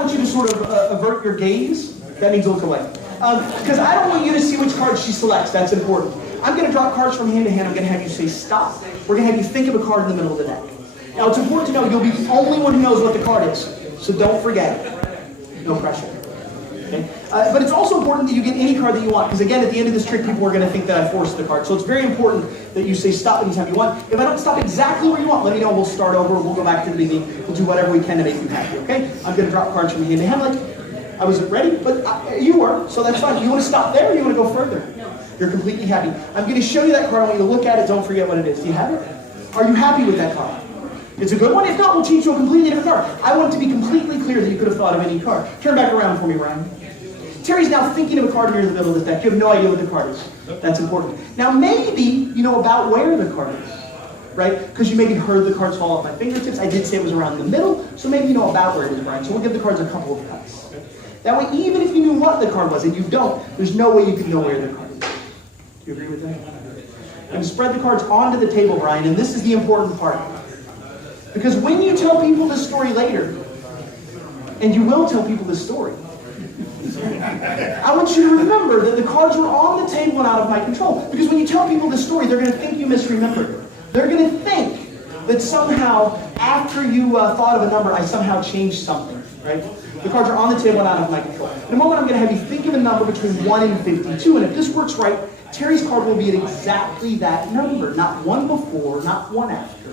want you to sort of avert your gaze. That means look away. Because I don't want you to see which card she selects. That's important. I'm going to drop cards from hand to hand. I'm going to have you say stop. We're going to have you think of a card in the middle of the deck. Now, it's important to know you'll be the only one who knows what the card is. So don't forget it. No pressure. Okay? But it's also important that you get any card that you want. Because again, at the end of this trick, people are going to think that I forced the card. So it's very important that you say stop anytime you want. If I don't stop exactly where you want, let me know. We'll start over. We'll go back to the beginning. We'll do whatever we can to make you happy. Okay? I'm going to drop cards from hand to hand. Like I wasn't ready, but you were. So that's fine. You want to stop there or you want to go further? No. You're completely happy. I'm going to show you that card. I want you to look at it. Don't forget what it is. Do you have it? Are you happy with that card? It's a good one. If not, we'll teach you a completely different card. I want it to be completely clear that you could have thought of any card. Turn back around for me, Ryan. Terry's now thinking of a card near the middle of the deck. You have no idea what the card is. That's important. Now, maybe you know about where the card is, right? Because you maybe heard the cards fall off my fingertips. I did say it was around the middle, so maybe you know about where it is, Brian. So we'll give the cards a couple of cuts. That way, even if you knew what the card was, and you don't, there's no way you can know where the card is. Do you agree with that? And spread the cards onto the table, Brian, and this is the important part. Because when you tell people this story later, and you will tell people this story, I want you to remember that the cards were on the table and out of my control. Because when you tell people this story, they're going to think you misremembered. They're going to think that somehow, after you thought of a number, I somehow changed something, right? The cards are on the table and out of my control. In a moment, I'm going to have you think of a number between 1 and 52. And if this works right, Terry's card will be at exactly that number. Not one before, not one after.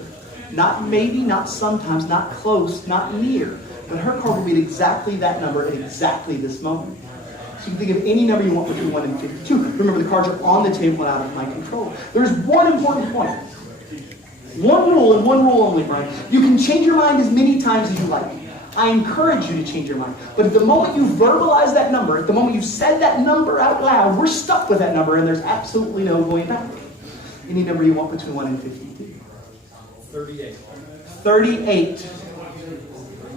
Not maybe, not sometimes, not close, not near. But her card will be at exactly that number at exactly this moment. So you can think of any number you want between 1 and 52. Remember, the cards are on the table and out of my control. There's one important point. One rule and one rule only, Brian. You can change your mind as many times as you like. I encourage you to change your mind. But at the moment you verbalize that number, at the moment you've said that number out loud, we're stuck with that number and there's absolutely no going back. Any number you want between 1 and 52. 38. 38.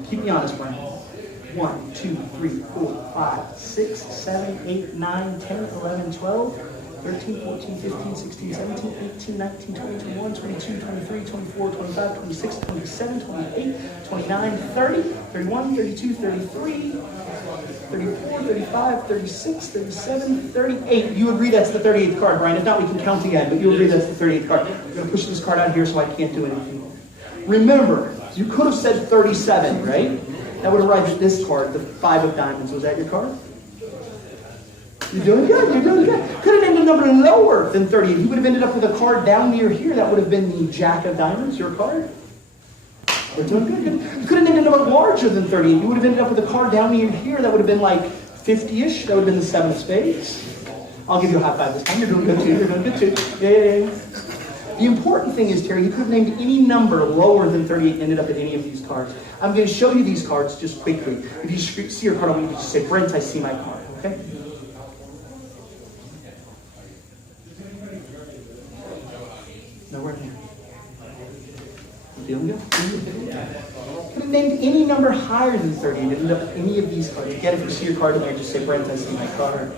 Keep me honest, Brian. 1, 2, 3, 4, 5, 6, 7, 8, 9, 10, 11, 12, 13, 14, 15, 16, 17, 18, 19, 20, 21, 22, 23, 24, 25, 26, 27, 28, 29, 30, 31, 32, 33, 34, 35, 36, 37, 38. You agree that's the 38th card, Brian. If not, we can count again, but you agree that's the 38th card. I'm going to push this card out here so I can't do anything. Remember, you could have said 37, right? That would have arrived at this card, the 5 of diamonds. Was that your card? You're doing good, you're doing good. Could have ended a number lower than 30. You would have ended up with a card down near here. That would have been the Jack of diamonds, your card. We're doing good. You could have ended a number larger than 30. You would have ended up with a card down near here. That would have been like 50-ish. That would have been the 7 of spades. I'll give you a high five this time. You're doing good too. You're doing good too. Yeah. The important thing is, Terry, you could have named any number lower than 38 and ended up at any of these cards. I'm going to show you these cards just quickly. If you see your card, I want you to just say, Brent, I see my card, okay? Nowhere near. You feeling good? Could have named any number higher than 30 and ended up at any of these cards. Again, if you see your card in there, just say, Brent, I see my card.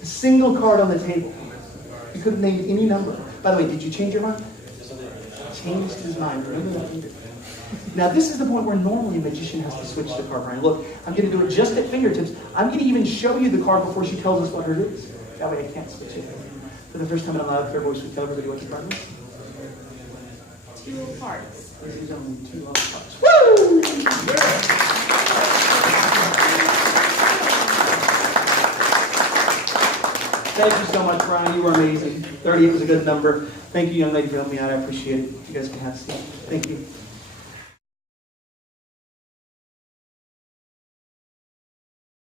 A single card on the table. You could have named any number. By the way, did you change your mind? Changed his mind. Remember that? Now, this is the point where normally a magician has to switch the card, Brian. Look, I'm going to do it just at fingertips. I'm going to even show you the card before she tells us what hers is. That way I can't switch it. For the first time in a loud, clear voice, we tell everybody what the card is. 2 of hearts. This is only 2 of hearts. Woo! Thank you so much, Brian. You were amazing. 38 was a good number. Thank you, young lady, for helping me out. I appreciate it. You guys can have a seat. Thank you.